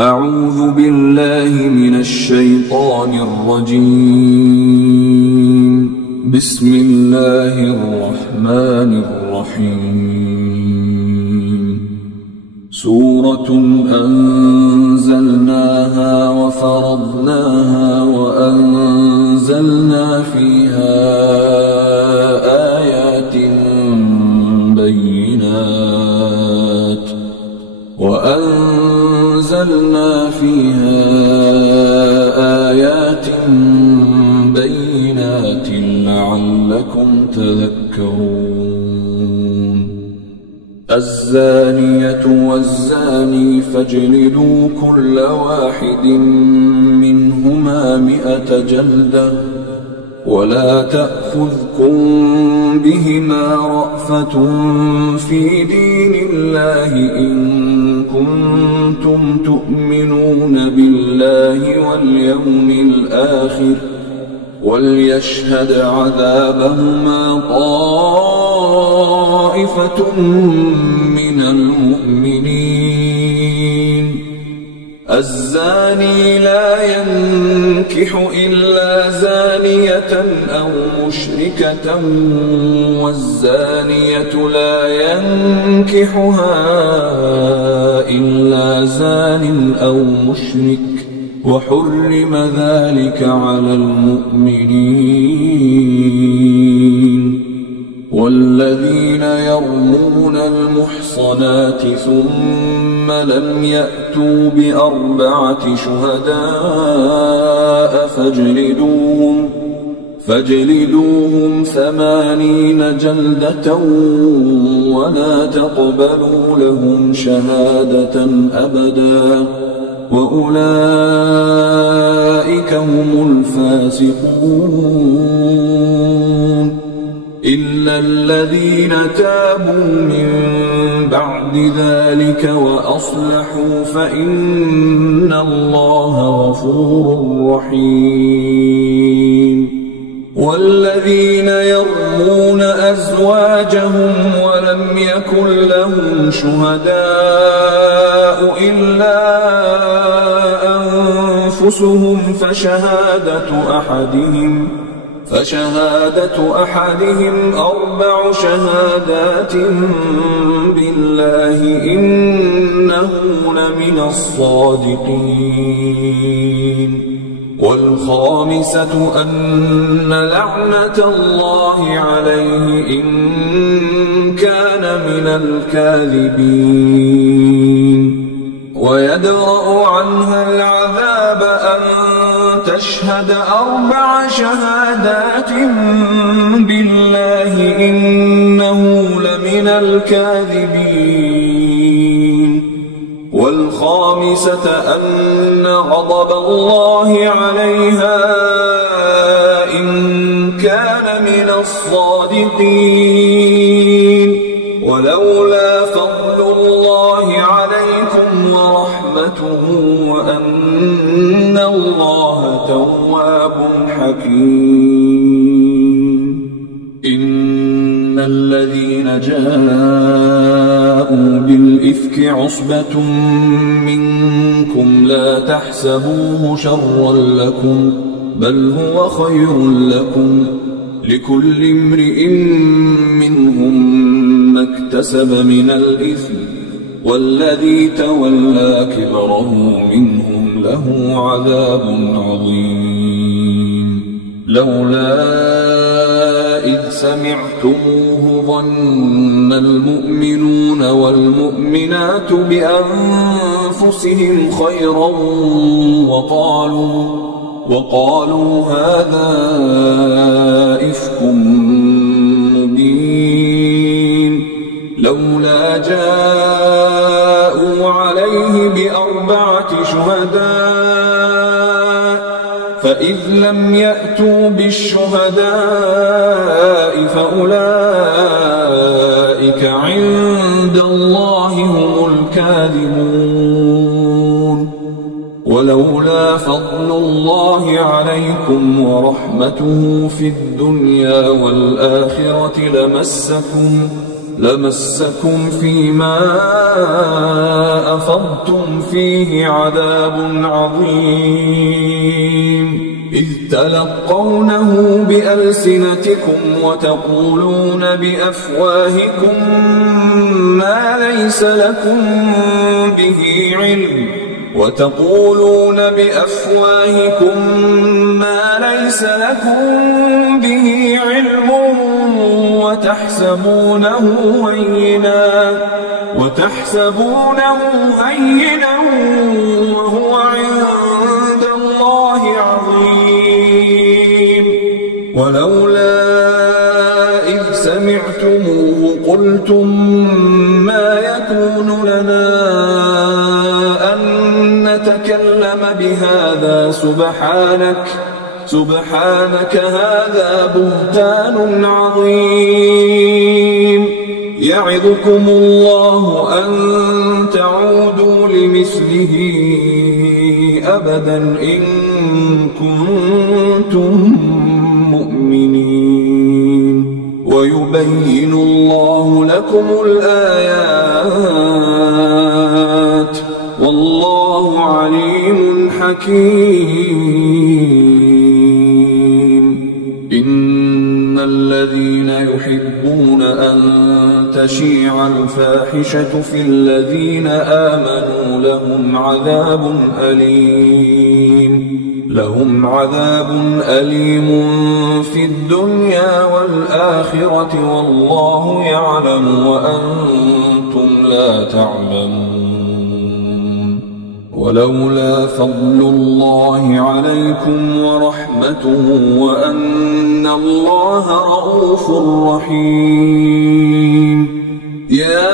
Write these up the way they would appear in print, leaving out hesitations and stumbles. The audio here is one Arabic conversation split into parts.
أعوذ بالله من الشيطان الرجيم. بسم الله الرحمن الرحيم. سورة أنزلناها وفرضناها وأنزلنا فيها آيات بينات لعلكم تذكرون. الزانية والزاني فاجلدوا كل واحد منهما 100 جلدة ولا تأخذكم بهما رأفة في دين الله إن كنتم تؤمنون بالله واليوم الآخر وليشهد عذابهما طائفة من المؤمنين. الزاني لا ينكح إلا زانية أو مشركة والزانية لا ينكحها إلا زان أو مشرك وحرم ذلك على المؤمنين. والذين يرمون المحصنات ثم لم يأتوا ب4 شهداء فاجلدوهم 80 جلدة ولا تقبلوا لهم شهادة أبدا وأولئك هم الفاسقون. إلا الذين تابوا من بعد ذلك وأصلحوا فإن الله غفور رحيم. والذين يرمون أزواجهم ولم يكن لهم شهداء إلا أنفسهم فشهادة أحدهم 4 شهادات بالله إنه لمن الصادقين. والخامسة أن لعنة الله عليه إن كان من الكاذبين. ويدرأ عنها العذاب أن تشهد 4 شهادات بالله إنه لمن الكاذبين. والخامسة أن غضب الله عليها إن كان من الصادقين. ولولا فضل الله عليكم ورحمته وأن الله تواب حكيم. إن الذين جاءوا بالإفك عصبة منكم لا تحسبوه شرا لكم بل هو خير لكم لكل امرئ منهم ما اكتسب من الإثم والذي تولى كبره منهم له عذاب عظيم. لولا إذ سمعتموه ظن المؤمنون والمؤمنات بأنفسهم خيرا وقالوا هذا إفك مبين. لولا جاءوا عليه ب4 شهداء فإذ لم يأتوا بالشهداء فأولئك عند الله هم الكاذبون. ولولا فضل الله عليكم ورحمته في الدنيا والآخرة لمسكم فيما أفضتم فيه عذاب عظيم إذ تلقونه بألسنتكم وتقولون بأفواهكم ما ليس لكم به علم وتحسبونه هينا وهو عند الله عظيم ولولا إذ سمعتموه قلتم ما يكون لنا أن نتكلم بهذا سبحانك هذا بهتان عظيم يعظكم الله أن تعودوا لمثله أبدا إن كنتم مؤمنين ويبين الله لكم الآيات والله عليم حكيم إن الذين يحبون أن تشيع الفاحشة في الذين آمنوا لهم عذاب أليم في الدنيا والآخرة والله يعلم وأنتم لا تعلمون ولولا فضل الله عليكم ورحمته وأن الله رءوف رحيم يا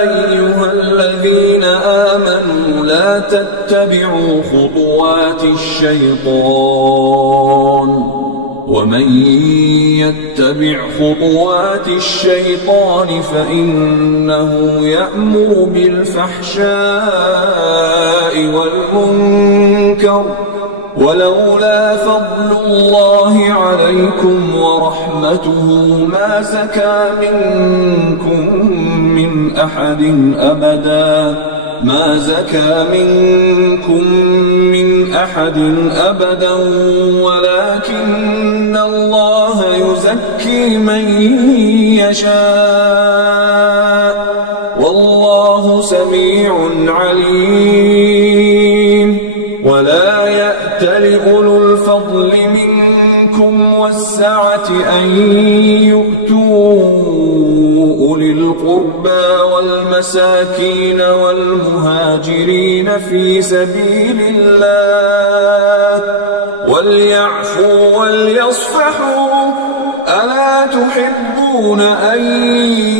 أيها الذين آمنوا لا تتبعوا خطوات الشيطان ومن يتبع خطوات الشيطان فإنه يأمر بالفحشاء والمنكر ولولا فضل الله عليكم ورحمته ما زكى منكم من أحد أبدا ولكن الله يزكي من يشاء والله سميع عليم ولا يأتل أولو الفضل منكم والسعة أن يؤتوا أولي القربى والمساكين والمهاجرين في سبيل الله وليعفوا وليصفحوا ألا تحبون أن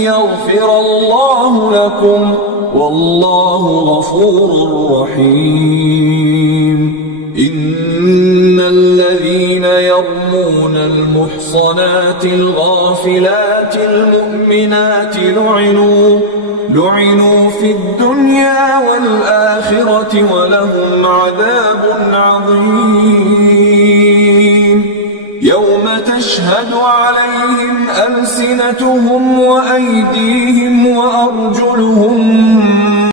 يغفر الله لكم والله غفور رحيم إن الذين يرمون المحصنات الغافلات المؤمنات لعنوا في الدنيا والآخرة ولهم عذاب عظيم يوم تشهد عليهم ألسنتهم وأيديهم وأرجلهم